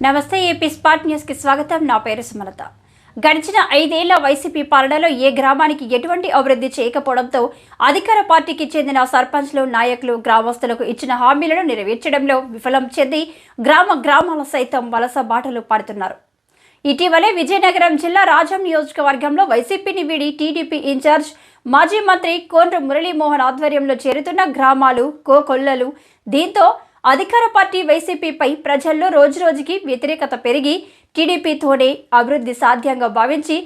నమస్తే AP spot న్యూస్కి స్వాగతం. నా పేరు సుమలత. గడిచిన ఐదేళ్ళ వైసీపీ పాలనలో ఏ గ్రామానికి ఎటువంటి అభివృద్ధి చేయకపోవడంతో అధికార పార్టీకి చెందిన సర్పంచ్లు నాయకులు గ్రామస్తులకు ఇచ్చిన హామీలను నెరవేర్చడంలో విఫలం చెంది గ్రామ గ్రామాల సైతం వలస బాటలు పడుతున్నారు. ఇటీవలే విజయనగరం జిల్లా రాజం నియోజకవర్గంలో వైసీపీని వీడి టీడీపీ ఇన్ఛార్జ్ మాజీ మంత్రి కోండ్ర మురళీమోహన్ ఆధ్వర్యంలో చేరుతున్న గ్రామాలు కోకొల్లలు దీంతో అధికార పార్టీ వైసీపీపై ప్రజల్లో రోజురోజుకి వ్యతిరేకత పెరిగి టీడీపీతోనే అభివృద్ధి సాధ్యంగా భావించి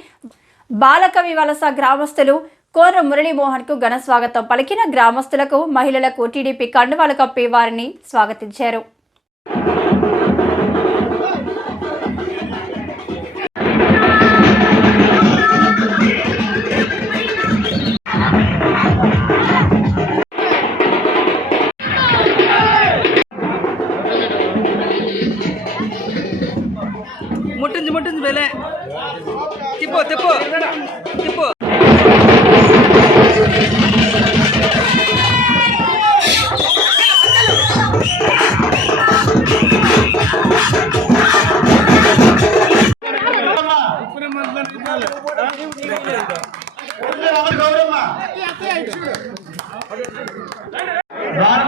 బాలకవి వలస గ్రామస్తులు కోన మురళీమోహన్కు ఘన స్వాగతం పలికిన గ్రామస్తులకు మహిళలకు టీడీపీ కండువాలు కప్పి వారిని స్వాగతించారు. తిప్పు తిప్పు. తిప్పు.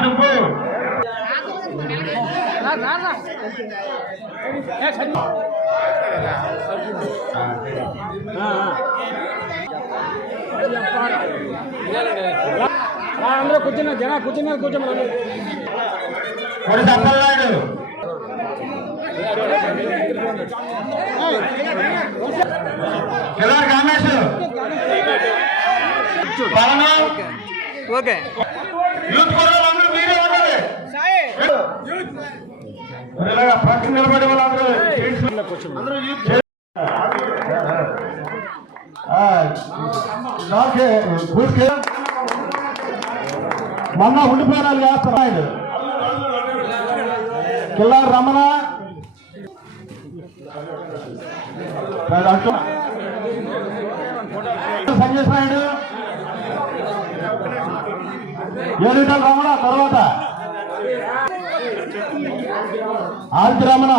నువ్వు. అందరూ కూర్చున్నా జన కూర్చున్నారు ఓకే యూత్ కూడా మీరే ఉండాలి పక్కన నిలబడే వాళ్ళందరూ నాకే పూర్తి మొన్న ఉండిపోయినారు చేస్తున్నాడు కిల్లారు రమణ. సంజయ్ నాయుడు ఏడుటల రమణ తర్వాత. ఆదిత్య రమణ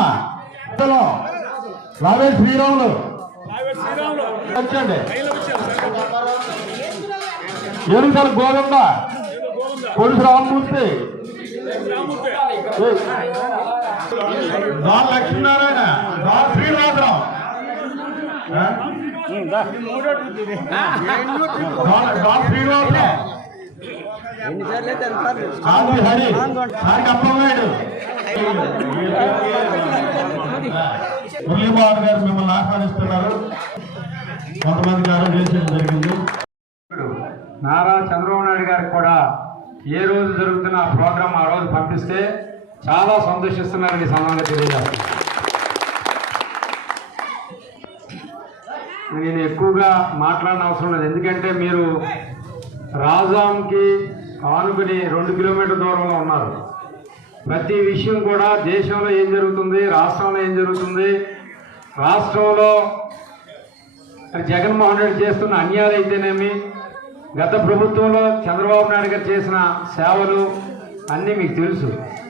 లావేష్ శ్రీరాములు. వచ్చండి ఏడుటల గోవింద కొడుకు రామమూర్తి. రామ్ లక్ష్మీనారాయణ రామ్ శ్రీనివాసరావు. ఆ? రామ్ మురళీమోహన్ గారు మిమ్మల్ని ఆహ్వానిస్తున్నారు. కొంతమందికి ఆరోగ్యం జరిగింది. నారా చంద్రబాబు నాయుడు గారికి కూడా ఏ రోజు జరుగుతున్న ప్రోగ్రాం ఆ రోజు పంపిస్తే చాలా సంతోషిస్తున్నారని ఈ సందర్భంగా తెలియజేస్తాను నేను ఎక్కువగా మాట్లాడిన అవసరం లేదు. ఎందుకంటే మీరు రాజాంకి ఆనుకుని రెండు కిలోమీటర్ దూరంలో ఉన్నారు. ప్రతి విషయం కూడా దేశంలో ఏం జరుగుతుంది రాష్ట్రంలో ఏం జరుగుతుంది? రాష్ట్రంలో జగన్మోహన్ రెడ్డి చేస్తున్న అన్యాయాలు అయితేనేమి? గత ప్రభుత్వంలో చంద్రబాబు నాయుడు గారు చేసిన సేవలు అన్నీ మీకు తెలుసు.